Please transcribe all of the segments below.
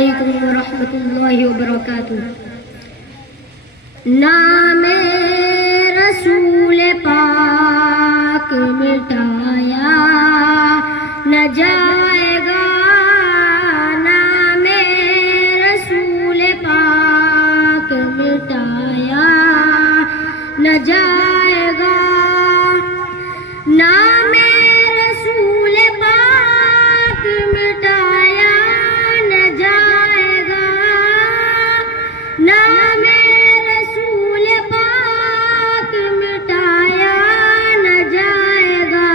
علیکم ورحمۃ اللہ وبرکاتہ۔ نام رسول پاک مٹایا نہ جائے گا، نام رسول پاک مٹایا نہ جائے گا، نام رسول پاک مٹایا نہ جائے گا، نام رسول پاک مٹایا نہ جائے گا۔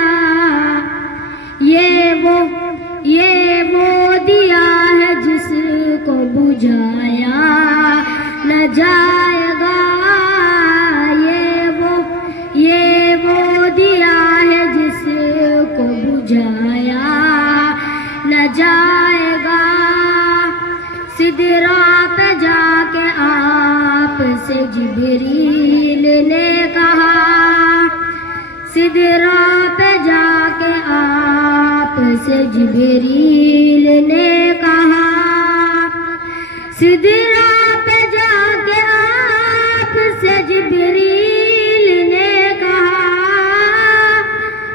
یہ وہ دیا ہے جس کو بجھایا نہ جائے گا، یہ وہ دیا ہے جس کو بجھایا نہ جائے گا۔ سدرا پہ جا کے آپ سے جبریل نے کہا، سدرا پہ جا کے آپ سے جبریل نے کہا، سدرا پہ جا کے آپ سے جبریل نے کہا،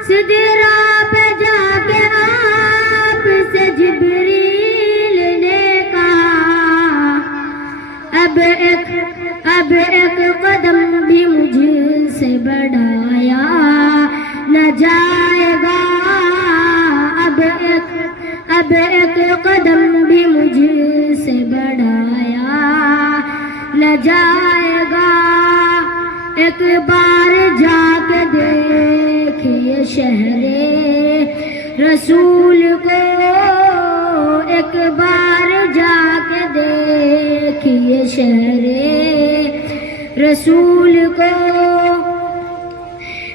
سدرا پہ جا کے آپ سے جبریل نے کہا، اب ایک قدم بھی مجھ سے بڑھایا نہ جائے گا، اب ایک قدم بھی مجھ سے بڑھایا نہ جائے گا۔ ایک بار جا کے دیکھیے شہر رسول کو، ایک بار جا کے دیکھیے شہر رسول کو،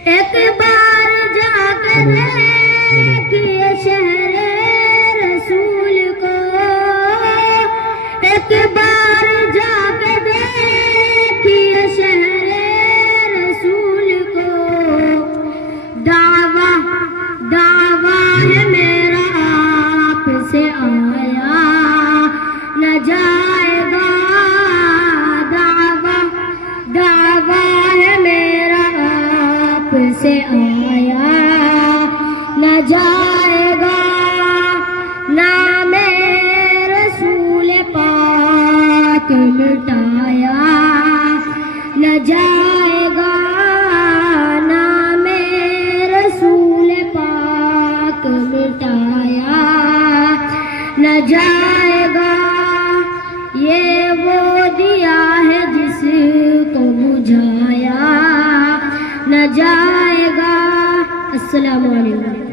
ایک بار جا کے دیکھیے شہر رسول کو، ایک بار جا کے دیکھیے شہر رسول کو، دعویٰ ہے میرا آپ سے آیا نہ جائے گا، دعویٰ ہے میرا آپ سے آیا نہ جائے گا، نام رسول پاک مٹایا نہ جائے گا، نام رسول پاک مٹایا نہ جائے گا۔ یہ وہ دیا ہے جس کو بجھایا نہ جائے گا۔ السلام علیکم۔